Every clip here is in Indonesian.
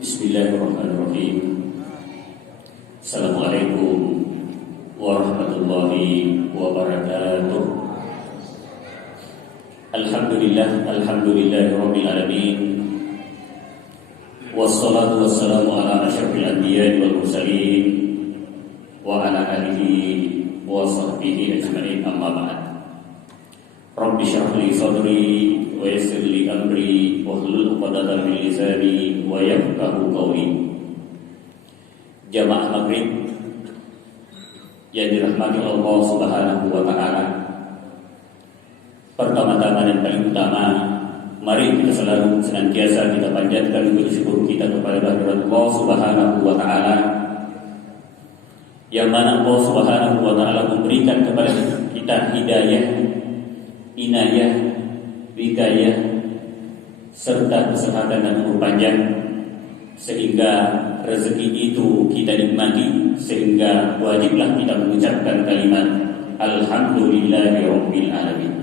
Bismillahirrahmanirrahim. Assalamualaikum warahmatullahi wabarakatuh. Alhamdulillahirabbil alamin. Wassalatu wassalamu ala asyrafil anbiya'i wal mursalin wa ala alihi wa sahbihi ajma'in, amma ba'd. Rabbi shrah li sadri wa yassir li amri wahlul 'uqdatam min lisani wa yafqahu qawli. Jamaah maghrib yang dirahmati Allah Subhanahu wa taala. Pertama-tama dan paling utama, mari kita selalu senantiasa kita panjatkan puji syukur kita kepada Allah Subhanahu wa taala, yang mana Allah Subhanahu wa taala memberikan kepada kita hidayah, inayah, hidayah serta kesehatan dan umur panjang, sehingga rezeki itu kita nikmati, sehingga wajiblah kita mengucapkan kalimat Alhamdulillahirabbil alamin.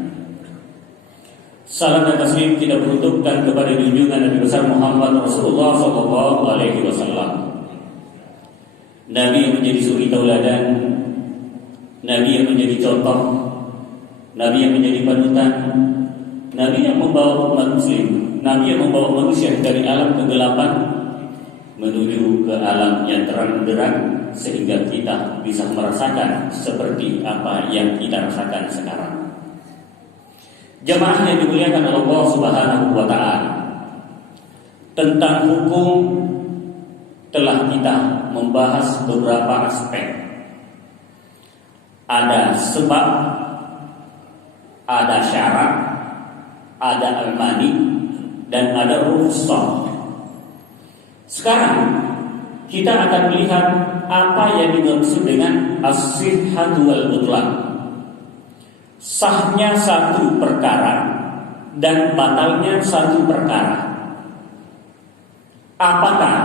Salam dan taslim kita peruntukkan kepada junjungan Nabi besar Muhammad Rasulullah sallallahu alaihi wasallam. Nabi yang menjadi suri tauladan, Nabi yang menjadi contoh, Nabi yang menjadi panutan, Nabi yang membawa umat muslim, Nabi yang membawa manusia dari alam kegelapan menuju ke alam yang terang benderang, sehingga kita bisa merasakan seperti apa yang kita rasakan sekarang. Jamaah yang dimuliakan oleh Allah Subhanahu wa taala, tentang hukum telah kita membahas beberapa aspek. Ada sebab, ada syarat, ada al-mani, dan ada rukhsah. Sekarang kita akan melihat apa yang dimaksud dengan as-sihhatu wal butlan. Sahnya satu perkara dan batalnya satu perkara. Apakah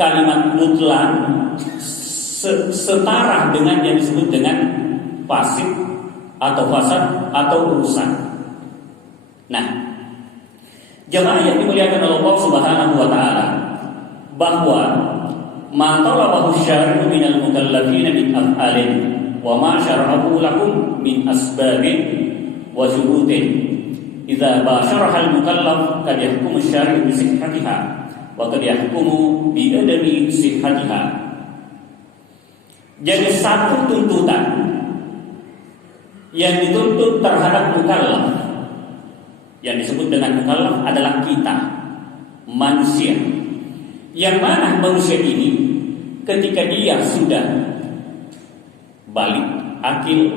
kalimat butlan setara dengan yang disebut dengan fasid atau fasad atau rusak? Nah, jemaah yang dimuliakan oleh Allah Subhanahu wa taala, bahwa ma talabahu syari'u minal mukallafina min af'alin wa ma syara'ahu lahum min asbabin wa syurutin idza basharaha al-mukallaf qad yahkumu asy-syari'u bi sihhatiha wa qad yahkumu bi adami sihhatiha. Jadi satu tuntutan yang dituntut terhadap mukallaf, yang disebut dengan mukallaf adalah kita, manusia. Yang mana manusia ini ketika dia sudah balik akil,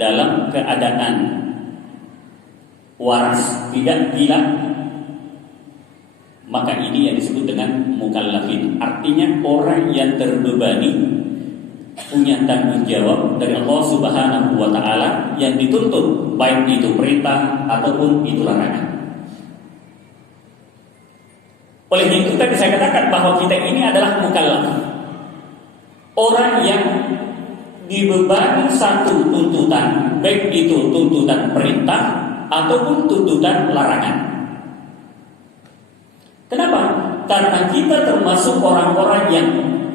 dalam keadaan waras, tidak gila, maka ini yang disebut dengan mukallafin. Artinya orang yang terbebani, punya tanggung jawab dari Allah Subhanahu wa taala, yang dituntut baik itu perintah ataupun itu larangan. Oleh itu tadi saya katakan bahwa kita ini adalah mukallaf, orang yang dibebani satu tuntutan, baik itu tuntutan perintah ataupun tuntutan larangan. Kenapa? Karena kita termasuk orang-orang yang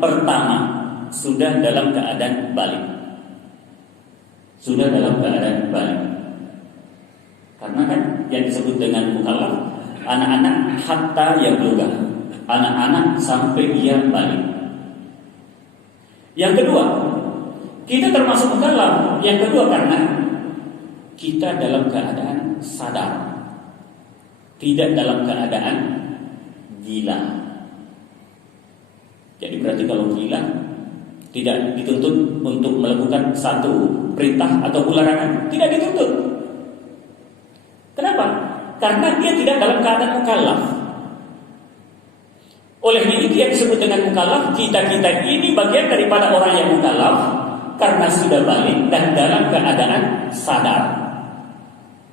pertama sudah dalam keadaan balik. Sudah dalam keadaan balik. Karena kan yang disebut dengan mukallaf, anak-anak hatta yablugha, anak-anak sampai ia balik. Yang kedua, kita termasuk mukallaf. Yang kedua karena kita dalam keadaan sadar, tidak dalam keadaan gila. Jadi berarti kalau gila tidak dituntut untuk melakukan satu perintah atau larangan, tidak dituntut. Kenapa? Karena dia tidak dalam keadaan mukallaf. Oleh itu dia disebut dengan mukallaf. Kita ini bagian daripada orang yang mukallaf karena sudah balik dan dalam keadaan sadar.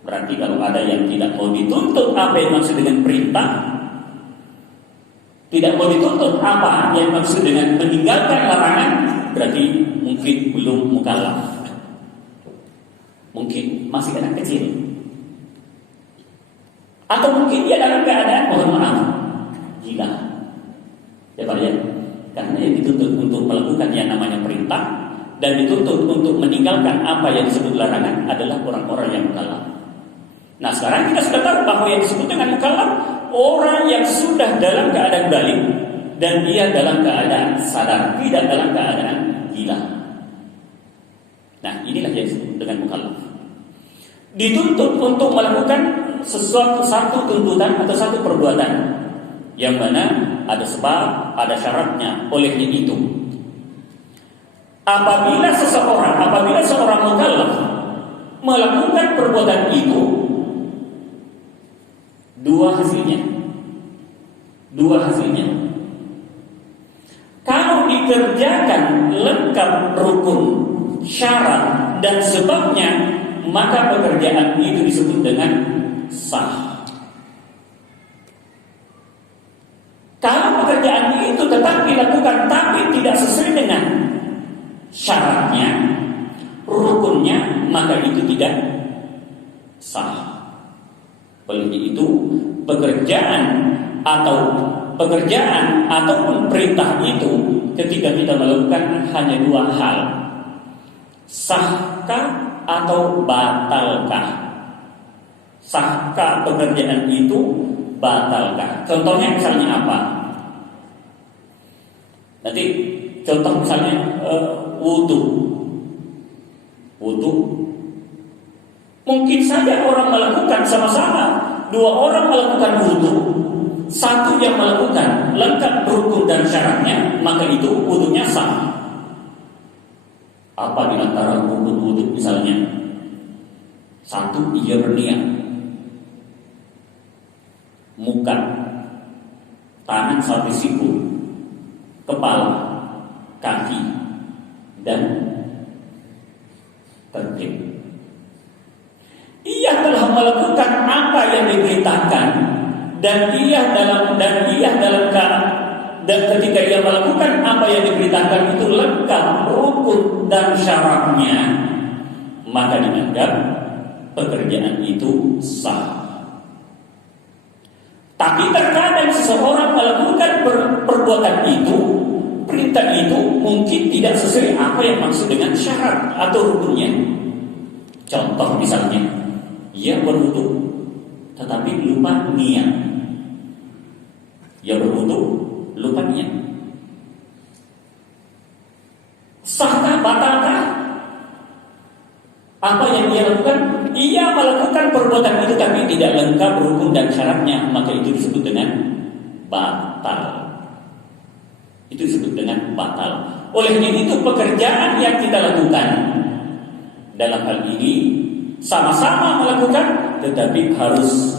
Berarti kalau ada yang tidak mau dituntut apa yang maksud dengan perintah, tidak mau dituntut apa yang maksud dengan meninggalkan larangan, berarti mungkin belum mukallaf. Mungkin masih anak kecil. Atau mungkin dia dalam keadaan, mohon maaf, gila. Ya, karena yang dituntut untuk melakukan yang namanya perintah dan dituntut untuk meninggalkan apa yang disebut larangan adalah orang-orang yang mukallaf. Nah, sekarang kita sudah tahu bahwa yang disebut dengan mukallaf orang yang sudah dalam keadaan balik dan dia dalam keadaan sadar, tidak dalam keadaan gila. Nah, inilah yang disebut dengan mukallaf. Dituntut untuk melakukan satu tuntutan atau satu perbuatan yang mana ada sebab, ada syaratnya. Olehnya itu, apabila seorang mukallaf melakukan perbuatan itu, dua hasilnya. Kalau dikerjakan lengkap rukun, syarat dan sebabnya, maka pekerjaan itu disebut dengan sah. Kalau pekerjaan itu tetap dilakukan tapi tidak sesuai dengan syaratnya, rukunnya, maka itu tidak sah. Oleh itu, pekerjaan ataupun perintah itu ketika kita melakukan hanya dua hal, sahkah atau batalkah? Sahkah pekerjaan itu, batalkah? Contohnya misalnya apa? Nanti contoh misalnya wudu. Mungkin saja orang melakukan sama-sama, dua orang melakukan wudu, satu yang melakukan lengkap rukun dan syaratnya, maka itu wudunya sah. Apa di antara rukun wudu misalnya? Satu, ia berniat, muka, tangan sampai siku, kepala, kaki, dan tertib. Ia telah melakukan apa yang diperintahkan dan ketika ia melakukan apa yang diperintahkan itu lengkap rukun dan syaratnya, maka dianggap pekerjaan itu sah. Tapi terkadang seseorang melakukan perbuatan itu, perintah itu mungkin tidak sesuai apa yang maksud dengan syarat atau rukunnya. Contoh misalnya, ia berwudu tetapi lupa niat. Ia berwudu lupa niat. Sahkah, batalkah? Apa yang ia lakukan? Ia melakukan perbuatan itu tapi tidak lengkap rukun dan syaratnya, maka itu disebut dengan batal. Itu disebut dengan batal. Oleh itu pekerjaan yang kita lakukan dalam hal ini sama-sama melakukan, tetapi harus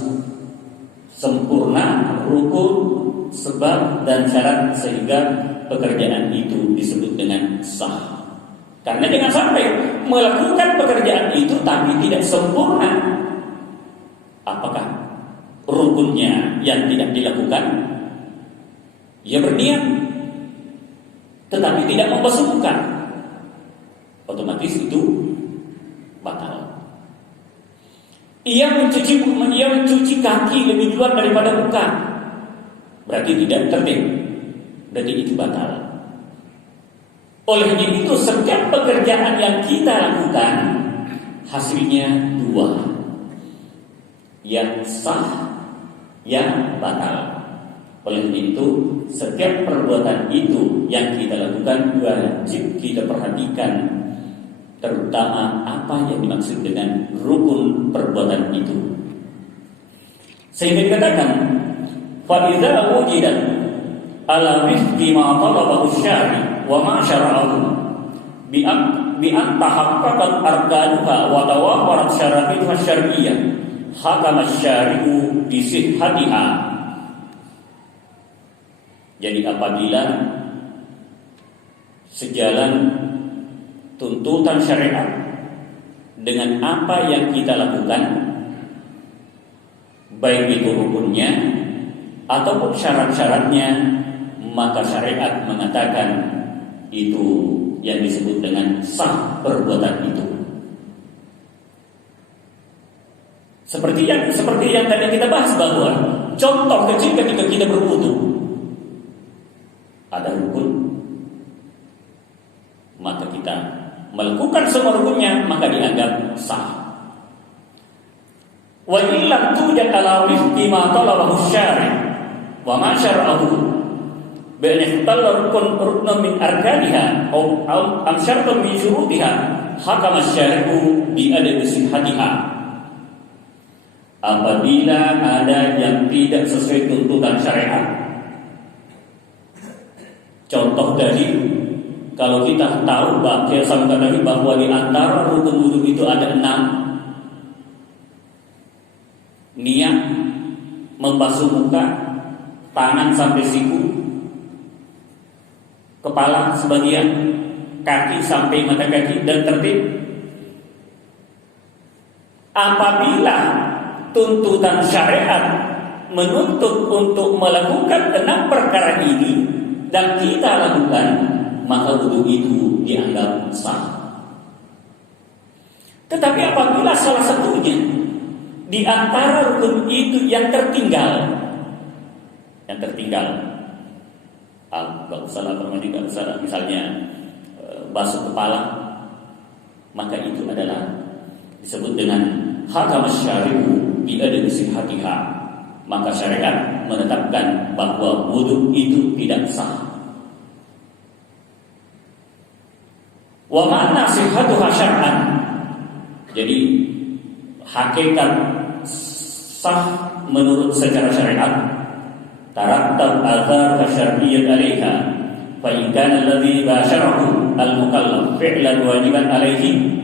sempurna rukun, sebab dan syarat sehingga pekerjaan itu disebut dengan sah. Karena jangan sampai melakukan pekerjaan itu tapi tidak sempurna. Apakah rukunnya yang tidak dilakukan? Ia berniat tetapi tidak membasuhkan, otomatis itu batal. Ia mencuci kaki lebih duluan daripada muka, berarti tidak tertib, berarti itu batal. Oleh itu setiap pekerjaan yang kita lakukan hasilnya dua, yang sah, yang batal. Oleh itu setiap perbuatan itu yang kita lakukan wajib kita perhatikan, terutama apa yang dimaksud dengan rukun perbuatan itu. Sehingga dikatakan fa idza wujidat ala wifqi ma talabahu syari' wa ma syara'ahu bi an tahaqqaqat arkanuha wa tawafarat syara'ituha syar'iyyah hakama syari'u bi sihhatiha. Jadi apabila sejalan tuntutan syariat dengan apa yang kita lakukan, baik itu rukunnya ataupun syarat-syaratnya, maka syariat mengatakan itu yang disebut dengan sah perbuatan itu. Seperti yang tadi kita bahas, bahwa contoh kecil ketika kita berwudu, Wa illam tujad ala wifqi ma talabahu syari' wa ma syar'ahu bi an ikhtalla ruknun min arkaniha aw am syartun min syurutiha hakama syari'u bi adami sihhatiha. Apabila ada yang tidak sesuai tuntutan syariat, contoh dari kalau kita tahu bahwa di antara rukun wudu itu ada 6. Niat, membasuh muka, tangan sampai siku, kepala sebagian, kaki sampai mata kaki, dan tertib. Apabila tuntutan syariat menuntut untuk melakukan 6 perkara ini dan kita lakukan, maka wudu itu dianggap sah. Tetapi apabila salah satunya di antara rukun itu yang tertinggal, nggak usah mandi, nggak usah misalnya basuh kepala, maka itu adalah disebut dengan hakam syari'u bi adami sihhatiha. Maka syariat menetapkan bahwa wudu itu tidak sah. Wa ma'na sihhatuha syar'an. Jadi hakikat sah menurut secara syariat tarattab athar syar'iyyah 'alaiha fa in kana alladhi basharahu al-mukallaf fi'lan wajiban 'alaihi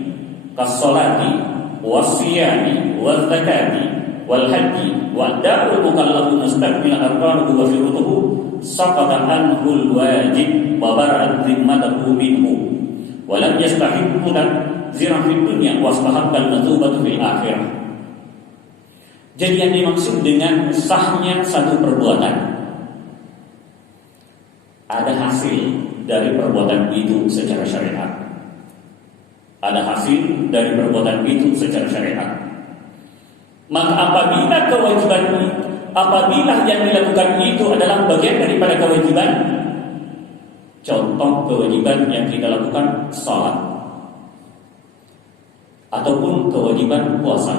kas-salati was-siyami waz-zakati wal-hajji wa da'ul mukallaf mustaqbil arkanuhu wa syurutuhu saqata anhu al-wajib wa bara'at dhimmatuhu minhu wa lam yastahiqu zirah fid dunya wa istahabba al-mathubatu fil akhirah. Jadi yang dimaksud dengan sahnya satu perbuatan, ada hasil dari perbuatan itu secara syariat. Ada hasil dari perbuatan itu secara syariat. Maka apabila yang dilakukan itu adalah bagian daripada kewajiban, contoh kewajiban yang kita lakukan salat, ataupun kewajiban puasa,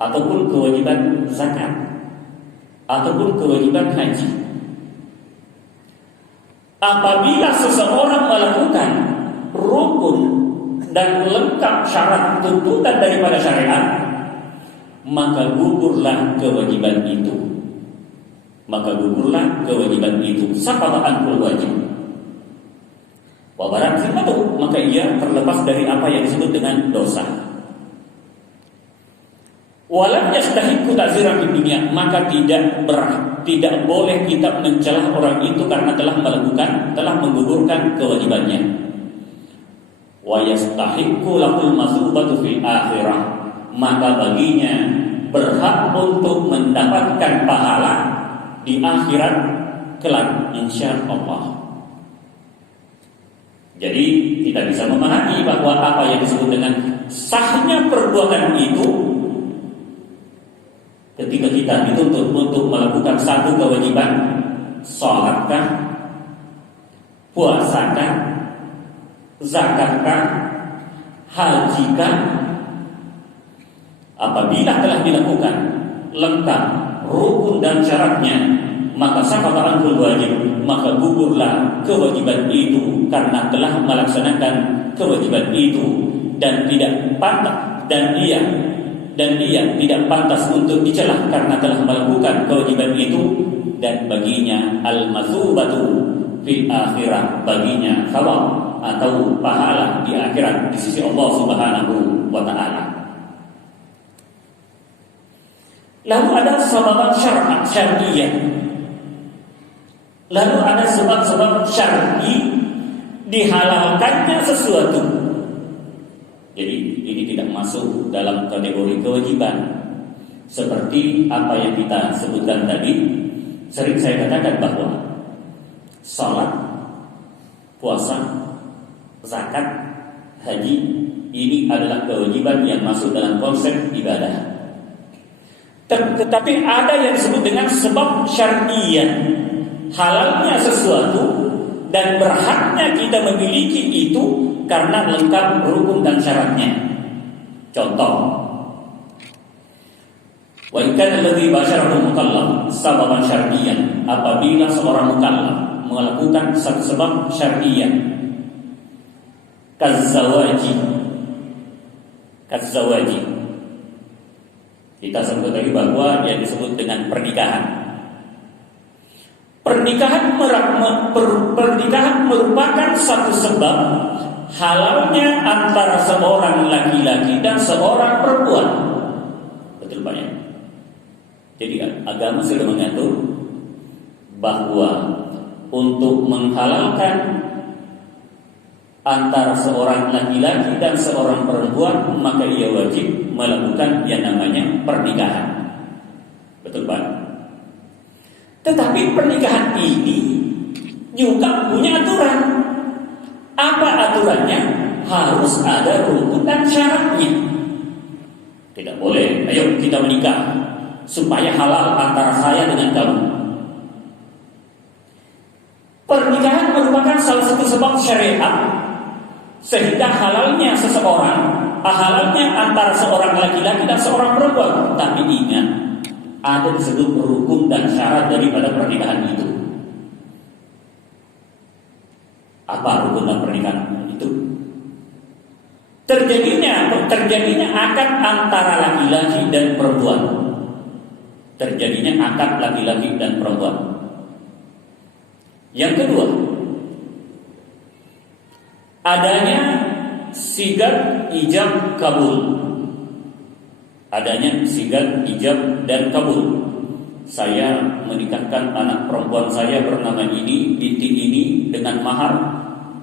ataupun kewajiban zakat, ataupun kewajiban haji. Apabila seseorang melakukan rukun dan lengkap syarat tuntutan daripada syariat, maka gugurlah kewajiban itu. Saqata anhul wajib. Wa barang zimmatuhu, maka ia terlepas dari apa yang disebut dengan dosa. Walam yastahiqu ta'ziran di dunia, maka tidak boleh kita mencelah orang itu karena telah menggugurkan kewajibannya. Wa yastahiqu lahul masubatu fil akhirah, maka baginya berhak untuk mendapatkan pahala di akhirat kelak insyaallah. Jadi kita bisa memahami bahwa apa yang disebut dengan sahnya perbuatan itu ketika kita dituntut untuk melakukan satu kewajiban, sholatkah, puasakah, zakatkah, hajikah, apabila telah dilakukan lengkap rukun dan syaratnya, maka saqata anhul wajib, maka gugurlah kewajiban itu karena telah melaksanakan kewajiban itu dan tidak pantas dan dia tidak pantas untuk dicelah karena telah melakukan kewajiban itu, dan baginya al-mathubatu fil akhirah, baginya thawab atau pahala di akhirat di sisi Allah Subhanahu wa taala. Lalu ada sebab syar'iyyah. Lalu ada sebab-sebab syar'i dihalalkannya sesuatu. Jadi ini tidak masuk dalam kategori kewajiban. Seperti apa yang kita sebutkan tadi, sering saya katakan bahwa salat, puasa, zakat, haji ini adalah kewajiban yang masuk dalam konsep ibadah. Tetapi ada yang disebut dengan sebab syar'iyyah, halalnya sesuatu dan berhaknya kita memiliki itu karena lengkap rukun dan syaratnya. Contoh, Wa in kana alladhi basyarahu mukallaf sababan syar'iyyan, apabila seorang mukallaf melakukan satu sebab syar'iyyah, kazzawaji. Kita sebut tadi bahwa yang disebut dengan pernikahan. Pernikahan merupakan satu sebab halalnya antara seorang laki-laki dan seorang perempuan. Betul Pak ya? Jadi agama sudah mengatur bahwa untuk menghalalkan antara seorang laki-laki dan seorang perempuan, maka ia wajib melakukan yang namanya pernikahan. Betul Pak? Tetapi pernikahan ini juga punya aturan. Apa aturannya? Harus ada rukun dan syaratnya. Tidak boleh, ayo kita menikah supaya halal antara saya dengan kamu. Pernikahan merupakan salah satu sebab syariat sehingga halalnya halalnya antara seorang laki-laki dan seorang perempuan. Tapi ingat, ada disebut rukun dan syarat daripada pernikahan itu. Apa rukun dan pernikahan itu? Terjadinya akad antara laki-laki dan perempuan. Terjadinya akad laki-laki dan perempuan. Yang kedua, adanya sigat ijab kabul. Adanya sigat ijab dan kabul. Saya menikahkan anak perempuan saya bernama ini, binti ini, dengan mahar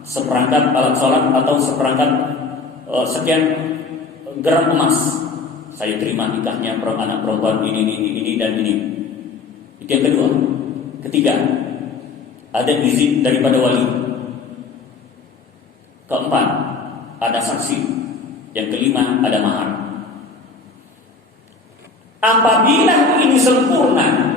seperangkat alat sholat atau seperangkat sekian gram emas. Saya terima nikahnya anak perempuan ini dan ini. Itu yang kedua. Ketiga, ada izin daripada wali. Keempat, ada saksi. Yang kelima, ada mahar. Apabila ini sempurna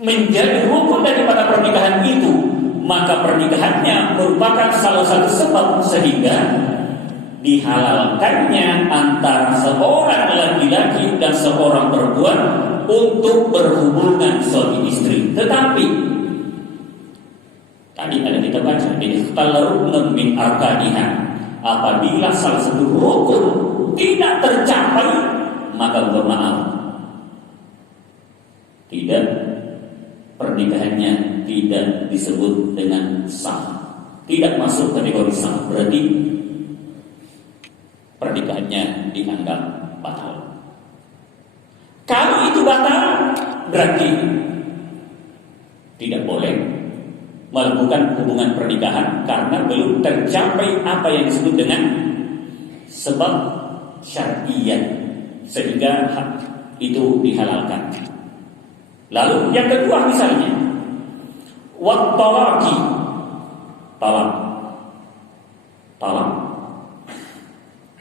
menjadi rukun daripada pernikahan itu, maka pernikahannya merupakan salah satu sebab sehingga dihalalkannya antara seorang laki-laki dan seorang perempuan untuk berhubungan suami istri. Tetapi tadi ada kita baca ini rukun min arkaniha, apabila salah satu rukun tidak tercapai, maka bermaaf, tidak, pernikahannya tidak disebut dengan sah, tidak masuk kategori sah, berarti pernikahannya dianggap batal. Kalau itu batal, berarti tidak boleh melakukan hubungan pernikahan karena belum tercapai apa yang disebut dengan sebab syar'iyyah sehingga itu dihalalkan. Lalu yang kedua misalnya wat-talaqi, talak.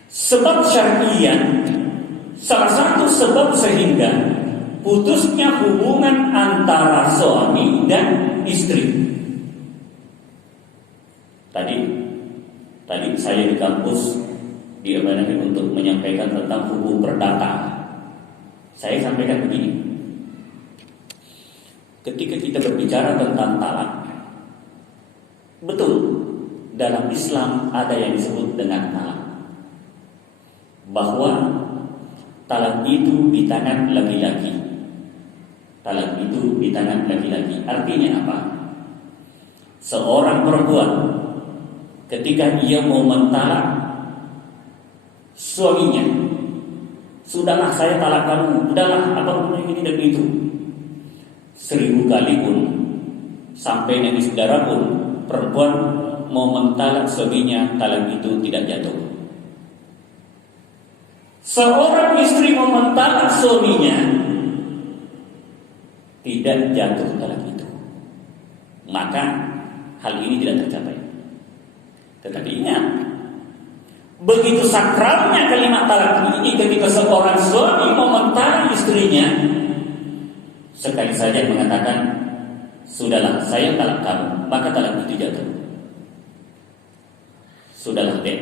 Sebab syar'iyyah salah satu sebab sehingga putusnya hubungan antara suami dan istri. Tadi saya di kampus diamanahkan untuk menyampaikan tentang hukum perdata. Saya sampaikan begini. Ketika kita berbicara tentang talak, betul dalam Islam ada yang disebut dengan talak, bahwa talak itu di tangan laki-laki. Talak itu di tangan laki-laki. Artinya apa? Seorang perempuan ketika ia mau mentalak suaminya, sudahlah saya talak kamu, udahlah apapun ini dan itu, 1000 kali pun, sampai nanti saudara pun perempuan mau mentalak suaminya, talak itu tidak jatuh. Seorang istri mau mentalak suaminya, tidak jatuh talak itu. Maka hal ini tidak tercapai. Tetapi ingat, begitu sakralnya kalimat talak ini ketika seorang suami mau mentalak istrinya, sekali saja mengatakan, sudahlah saya talak kamu, maka talak itu jatuh. Sudahlah deh,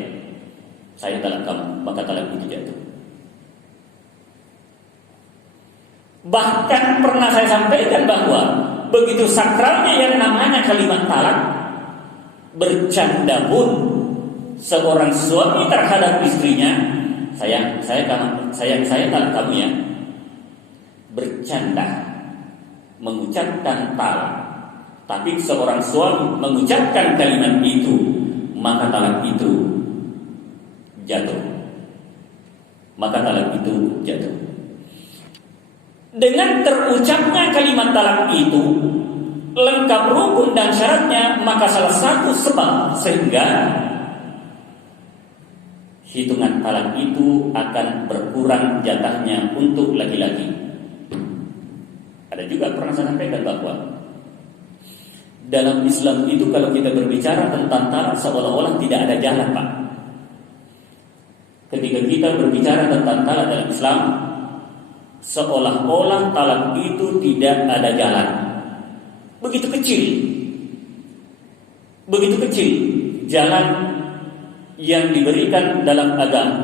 saya talak kamu, maka talak itu jatuh. Bahkan pernah saya sampaikan bahwa begitu sakralnya yang namanya kalimat talak, bercanda pun seorang suami terhadap istrinya, sayang saya talak kamu ya, bercanda mengucapkan talak. Tapi seorang suami mengucapkan kalimat itu, maka talak itu jatuh. Maka talak itu jatuh. Dengan terucapnya kalimat talak itu lengkap rukun dan syaratnya, maka salah satu sebab sehingga hitungan talak itu akan berkurang jatahnya untuk laki-laki. Ada juga pernah saya sampaikan bahwa dalam Islam itu kalau kita berbicara tentang talak seolah-olah tidak ada jalan, Pak. Ketika kita berbicara tentang talak dalam Islam, seolah-olah talak itu tidak ada jalan. Begitu kecil jalan yang diberikan dalam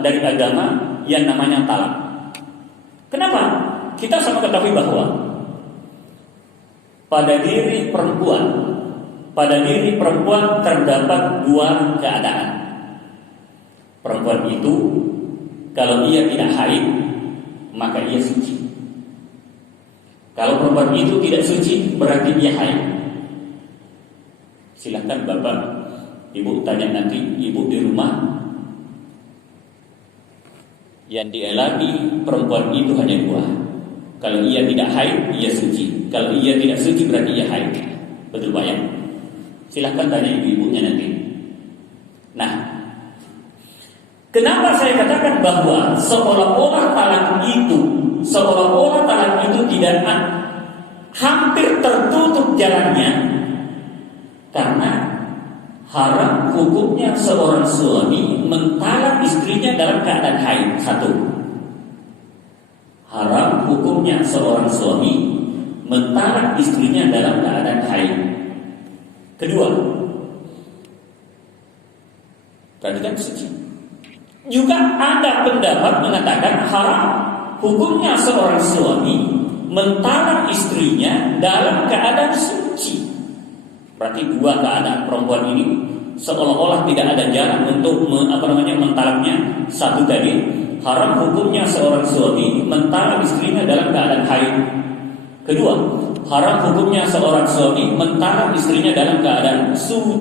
dari agama yang namanya talak. Kenapa? Kita sama ketahui bahwa pada diri perempuan terdapat dua keadaan. Perempuan itu kalau ia tidak haid, maka ia suci. Kalau perempuan itu tidak suci, berarti dia haid. Silahkan Bapak, Ibu tanya nanti Ibu di rumah, yang dialami perempuan itu hanya dua. Kalau ia tidak haid, ia suci. Kalau ia tidak suci, berarti ia haid. Betul Pak ya? Silahkan tanya ibu-ibunya nanti. Nah, kenapa saya katakan bahwa seolah-olah talak itu tidak hampir tertutup jalannya? Karena haram hukumnya seorang suami mentalak istrinya dalam keadaan haid. Satu, haram hukumnya seorang suami mentalak istrinya dalam keadaan haid. Kedua, tadi kan suci. Juga ada pendapat mengatakan haram hukumnya seorang suami mentalak istrinya dalam keadaan suci. Berarti dua keadaan perempuan ini seolah-olah tidak ada jalan untuk mentalaknya. Satu tadi, haram hukumnya seorang suami mentalak istrinya dalam keadaan haid. Kedua, haram hukumnya seorang suami mentalak istrinya dalam keadaan suci.